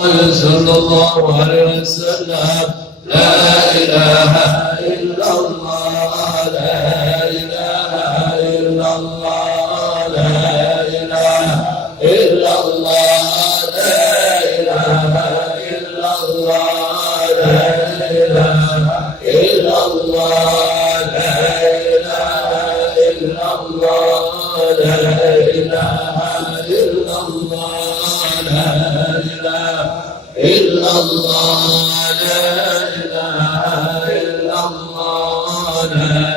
صلى الله عليه وسلم لا إله إلا الله لا إله إلا الله لا إله إلا الله لا إله إلا الله لا إله إلا الله لا إله إلا الله لا إله إلا الله لا إله إلا الله لا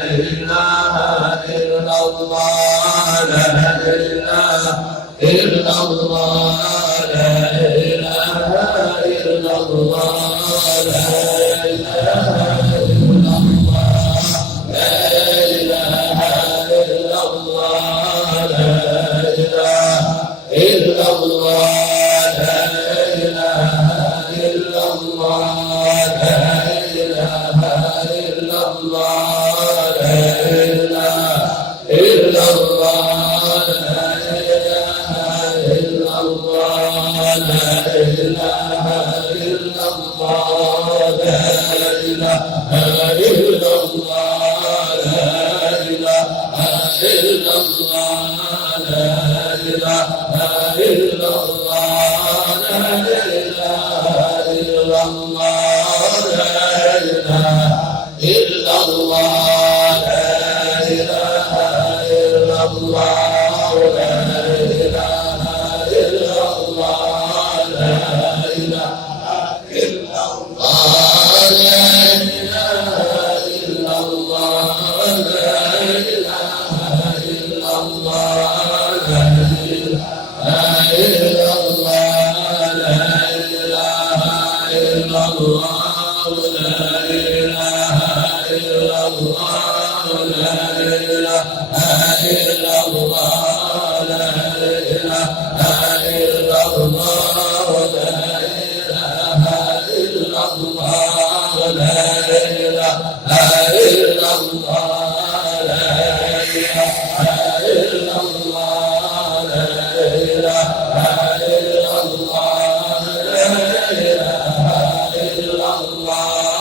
إله إلا الله لا إله إلا الله لا إله إلا الله لا إله إلا الله لا إله إلا الله لا إله إلا الله لا إله إلا الله Allah